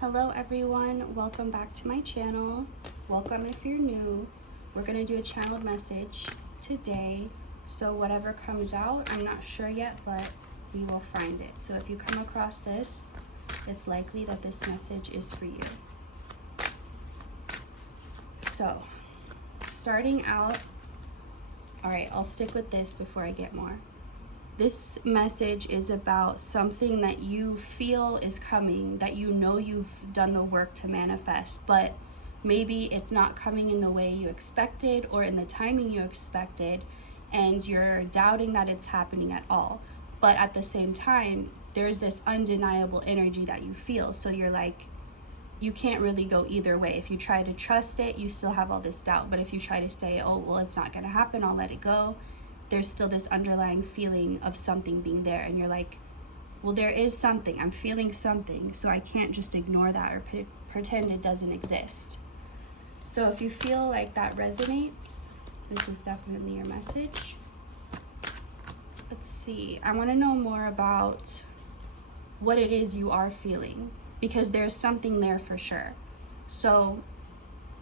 Hello everyone, welcome back to my channel. Welcome if you're new. We're gonna do a channeled message today. So whatever comes out, I'm not sure yet, but we will find it. So if you come across this, it's likely that this message is for you. So starting out, all right, I'll stick with this before I get more. This message is about something that you feel is coming, that you know you've done the work to manifest, but maybe it's not coming in the way you expected or in the timing you expected, and you're doubting that it's happening at all. But at the same time, there's this undeniable energy that you feel. So you're like, you can't really go either way. If you try to trust it, you still have all this doubt. But if you try to say, oh, well, it's not going to happen, I'll let it go, there's still this underlying feeling of something being there. And you're like, well, there is something. I'm feeling something. So I can't just ignore that or pretend it doesn't exist. So if you feel like that resonates, this is definitely your message. Let's see. I want to know more about what it is you are feeling, because there's something there for sure. So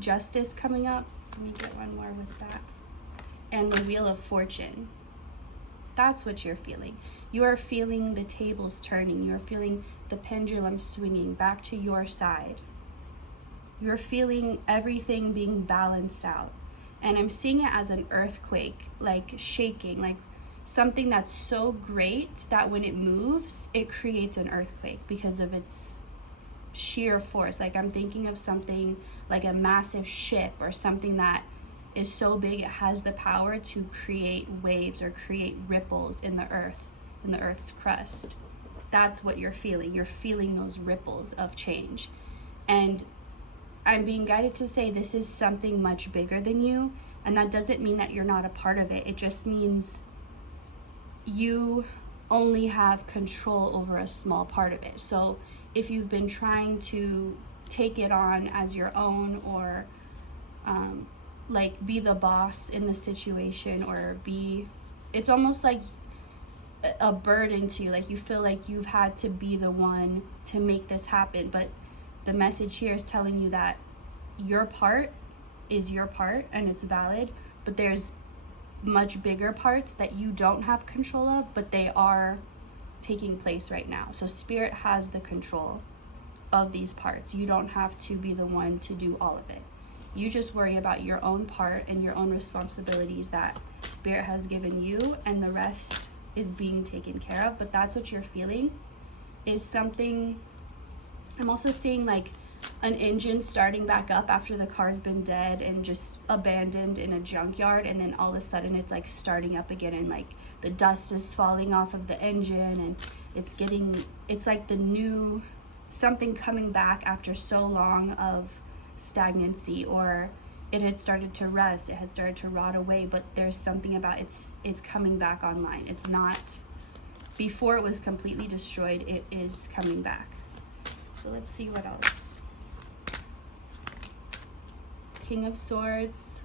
justice coming up. Let me get one more with that. And the Wheel of Fortune. That's what you're feeling. You are feeling the tables turning. You're feeling the pendulum swinging back to your side. You're feeling everything being balanced out. And I'm seeing it as an earthquake, like shaking, like something that's so great that when it moves, it creates an earthquake because of its sheer force. Like I'm thinking of something like a massive ship or something that is so big it has the power to create waves or create ripples in the earth's crust. That's what you're feeling. You're feeling those ripples of change. And I'm being guided to say this is something much bigger than you, and that doesn't mean that you're not a part of it. It just means you only have control over a small part of it. So if you've been trying to take it on as your own, or like be the boss in the situation, or it's almost like a burden to you, like you feel like you've had to be the one to make this happen. But the message here is telling you that your part is your part and it's valid, but there's much bigger parts that you don't have control of, but they are taking place right now. So spirit has the control of these parts. You don't have to be the one to do all of it. You just worry about your own part and your own responsibilities that spirit has given you, and the rest is being taken care of. But that's what you're feeling, is something. I'm also seeing like an engine starting back up after the car's been dead and just abandoned in a junkyard, and then all of a sudden it's like starting up again, and like the dust is falling off of the engine, and it's like the new something coming back after so long of stagnancy, or it had started to rust, it had started to rot away, but there's something about it's coming back online. It's not, before it was completely destroyed, it is coming back. So let's see what else. King of Swords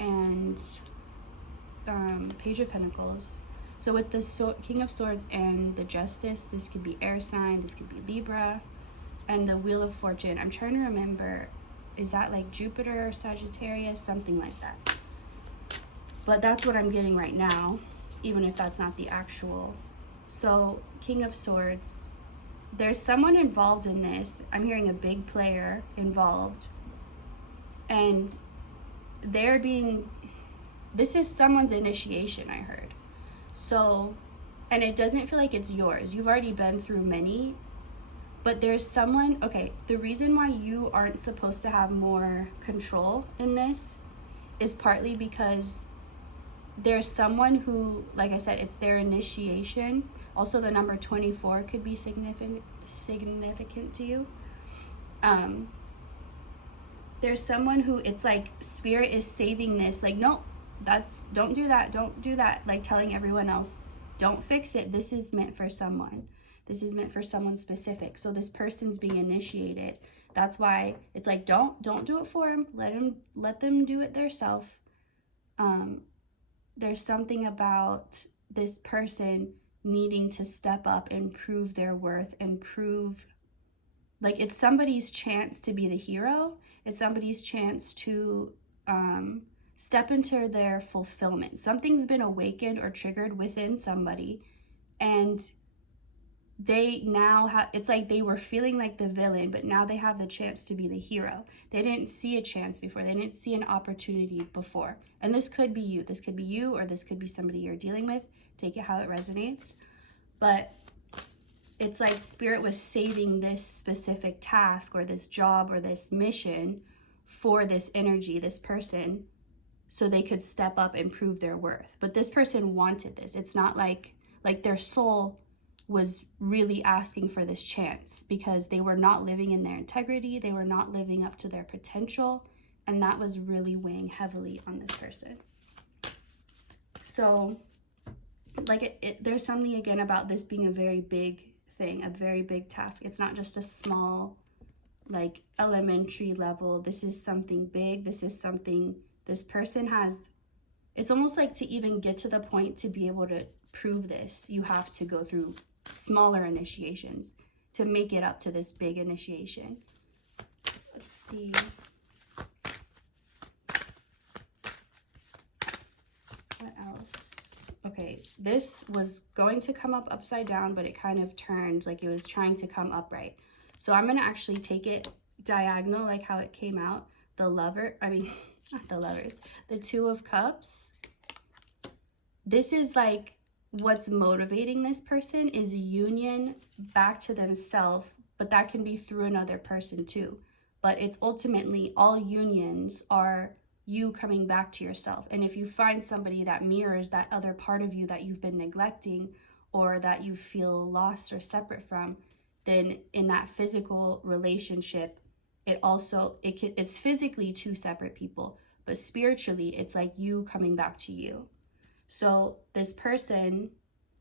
and Page of Pentacles. So with the King of Swords and the Justice, this could be air sign, this could be Libra. And the Wheel of Fortune, I'm trying to remember, is that like Jupiter or Sagittarius, something like that. But that's what I'm getting right now, even if that's not the actual. So King of Swords, there's someone involved in this. I'm hearing a big player involved, and this is someone's initiation, I heard. So, and it doesn't feel like it's yours. You've already been through many, but there's someone, okay, the reason why you aren't supposed to have more control in this is partly because there's someone who, like I said, it's their initiation. Also, the number 24 could be significant to you. There's someone who, it's like spirit is saving this, like, no, don't do that, like telling everyone else, don't fix it. This is meant for someone. This is meant for someone specific. So this person's being initiated. That's why it's like, don't do it for them. Let them do it themselves. There's something about this person needing to step up and prove their worth and prove like it's somebody's chance to be the hero. It's somebody's chance to step into their fulfillment. Something's been awakened or triggered within somebody, and they now have, it's like they were feeling like the villain, but now they have the chance to be the hero. They didn't see a chance before. They didn't see an opportunity before. And this could be you. This could be you, or this could be somebody you're dealing with. Take it how it resonates. But it's like Spirit was saving this specific task or this job or this mission for this energy, this person, so they could step up and prove their worth. But this person wanted this. It's not like their soul was really asking for this chance, because they were not living in their integrity. They were not living up to their potential. And that was really weighing heavily on this person. So like there's something again about this being a very big thing, a very big task. It's not just a small, like elementary level. This is something big. This is something this person has. It's almost like to even get to the point to be able to prove this, you have to go through smaller initiations to make it up to this big initiation. Let's see. What else? Okay, this was going to come up upside down, but it kind of turned, like it was trying to come upright. So I'm going to actually take it diagonal, like how it came out. The lover, I mean, not the lovers, the Two of Cups. This is like what's motivating this person is a union back to themselves, but that can be through another person too. But it's ultimately all unions are you coming back to yourself. And if you find somebody that mirrors that other part of you that you've been neglecting or that you feel lost or separate from, then in that physical relationship, it's physically two separate people, but spiritually it's like you coming back to you. So this person,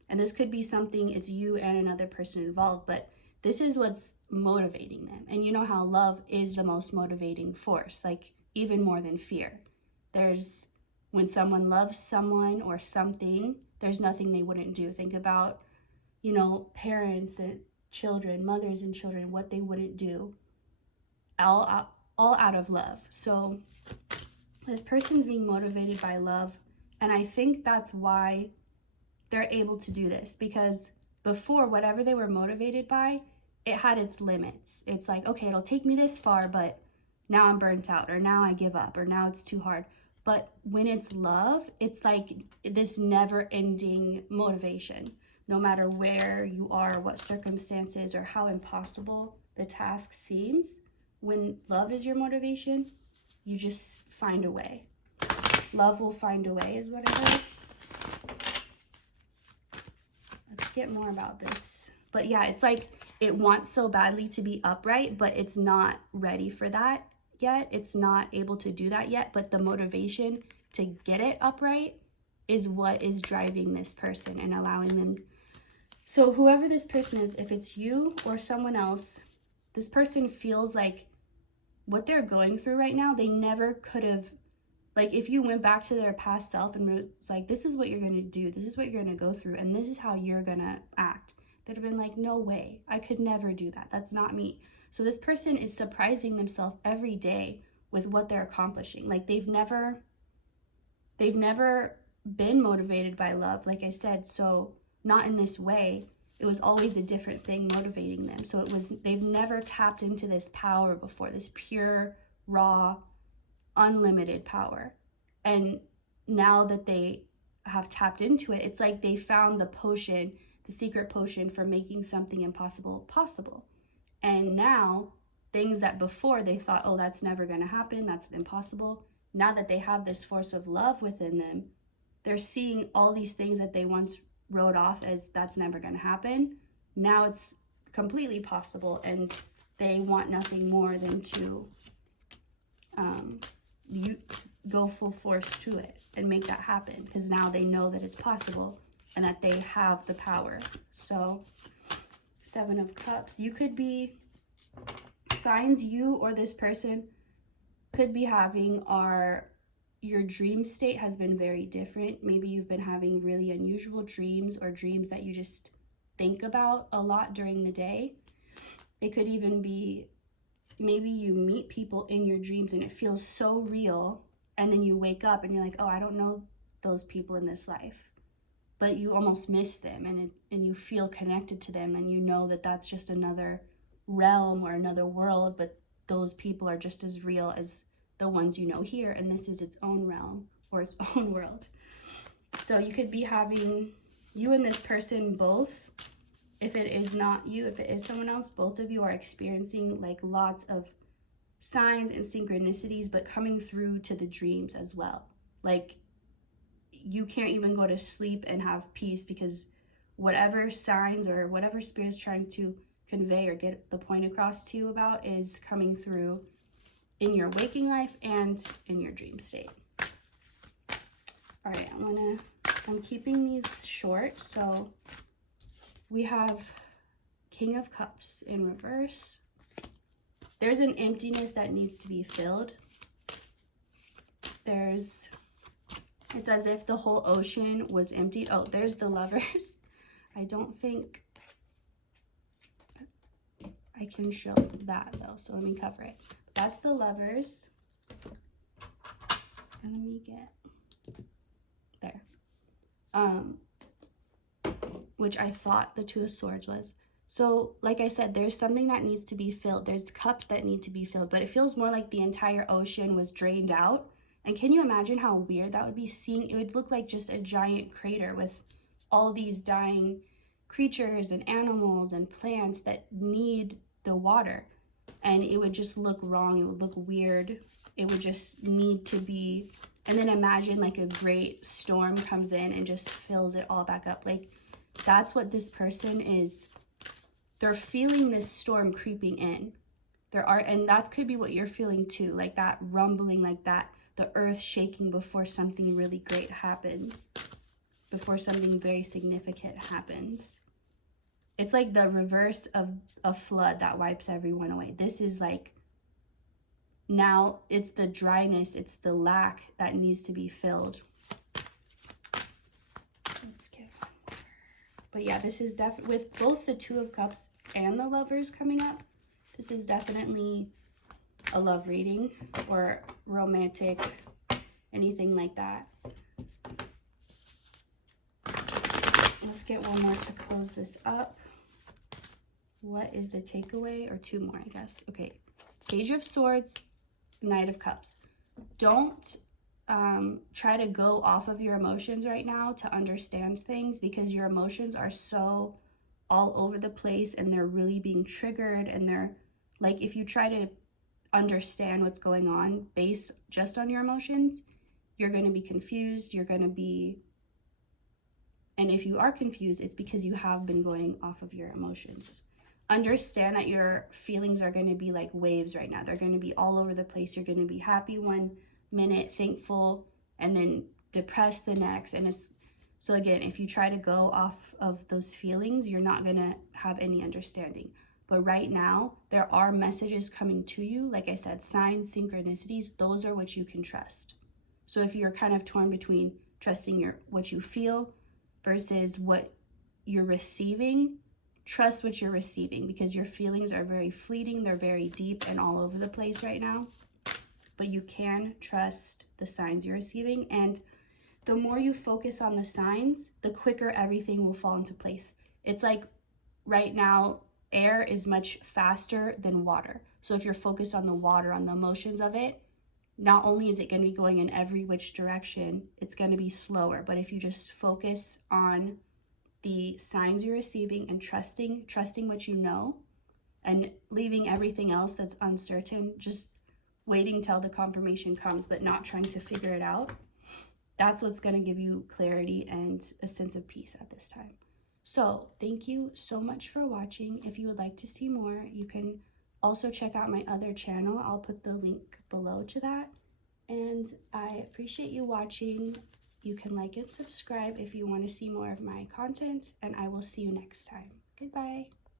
and this could be something, it's you and another person involved, but this is what's motivating them. And you know how love is the most motivating force, like even more than fear. When someone loves someone or something, there's nothing they wouldn't do. Think about, parents and children, mothers and children, what they wouldn't do, all out of love. So this person's being motivated by love. And I think that's why they're able to do this, because before, whatever they were motivated by, it had its limits. It's like, okay, it'll take me this far, but now I'm burnt out, or now I give up, or now it's too hard. But when it's love, it's like this never-ending motivation. No matter where you are, what circumstances, or how impossible the task seems, when love is your motivation, you just find a way. Love will find a way is what I heard. Let's get more about this. But yeah, it's like it wants so badly to be upright, but it's not ready for that yet. It's not able to do that yet. But the motivation to get it upright is what is driving this person and allowing them. So whoever this person is, if it's you or someone else, this person feels like what they're going through right now, they never could have. Like if you went back to their past self and it's like, this is what you're going to do, this is what you're going to go through, and this is how you're going to act, they'd have been like, no way, I could never do that. That's not me. So this person is surprising themselves every day with what they're accomplishing. Like they've never been motivated by love, like I said, so not in this way. It was always a different thing motivating them. So they've never tapped into this power before, this pure, raw, unlimited power. And now that they have tapped into it, it's like they found the potion, the secret potion for making something impossible possible. And now things that before they thought, oh, that's never going to happen, that's impossible, now that they have this force of love within them, they're seeing all these things that they once wrote off as that's never going to happen. Now it's completely possible, and they want nothing more than to you go full force to it and make that happen, because now they know that it's possible and that they have the power. So Seven of Cups, you could be, signs you or this person could be having are, your dream state has been very different. Maybe you've been having really unusual dreams, or dreams that you just think about a lot during the day. It could even be maybe you meet people in your dreams and it feels so real, and then you wake up and you're like, oh, I don't know those people in this life, but you almost miss them, and you feel connected to them, and you know that that's just another realm or another world, but those people are just as real as the ones you know here, and this is its own realm or its own world. So you could be having you and this person both, if it is not you, if it is someone else, both of you are experiencing like lots of signs and synchronicities, but coming through to the dreams as well. Like you can't even go to sleep and have peace, because whatever signs or whatever spirit's trying to convey or get the point across to you about is coming through in your waking life and in your dream state. All right, I'm keeping these short. So we have King of Cups in reverse. There's an emptiness that needs to be filled. It's as if the whole ocean was emptied. Oh, there's the Lovers. I don't think I can show that though, so let me cover it. That's the Lovers. And let me get there. Which I thought the Two of Swords was. So like I said, there's something that needs to be filled. There's cups that need to be filled, but it feels more like the entire ocean was drained out. And can you imagine how weird that would be? Seeing, it would look like just a giant crater with all these dying creatures and animals and plants that need the water. And it would just look wrong. It would look weird. It would just need to be, and then imagine like a great storm comes in and just fills it all back up. Like that's what this person is. They're feeling this storm creeping in. And that could be what you're feeling too, like that rumbling, like that, the earth shaking before something really great happens, before something very significant happens. It's like the reverse of a flood that wipes everyone away. This is like, now it's the dryness, it's the lack that needs to be filled. Let's get one more. But yeah, this is definitely, with both the Two of Cups and the Lovers coming up, this is definitely a love reading or romantic, anything like that. Let's get one more to close this up. What is the takeaway? Or two more, I guess. Okay, Page of Swords, Knight of Cups. Don't try to go off of your emotions right now to understand things, because your emotions are so all over the place and they're really being triggered, and they're like, if you try to understand what's going on based just on your emotions, you're going to be confused, and if you are confused, it's because you have been going off of your emotions. Understand that your feelings are going to be like waves right now. They're going to be all over the place. You're going to be happy one minute, thankful, and then depressed the next. And it's, so again, if you try to go off of those feelings, you're not going to have any understanding. But right now, there are messages coming to you. Like I said, signs, synchronicities, those are what you can trust. So if you're kind of torn between trusting what you feel versus what you're receiving, trust what you're receiving, because your feelings are very fleeting. They're very deep and all over the place right now. But you can trust the signs you're receiving. And the more you focus on the signs, the quicker everything will fall into place. It's like right now, air is much faster than water. So if you're focused on the water, on the emotions of it, not only is it going to be going in every which direction, it's going to be slower. But if you just focus on the signs you're receiving and trusting what you know, and leaving everything else that's uncertain, just waiting till the confirmation comes, but not trying to figure it out, that's what's going to give you clarity and a sense of peace at this time. So thank you so much for watching. If you would like to see more, you can also check out my other channel. I'll put the link below to that. And I appreciate you watching. You can like and subscribe if you want to see more of my content, and I will see you next time. Goodbye.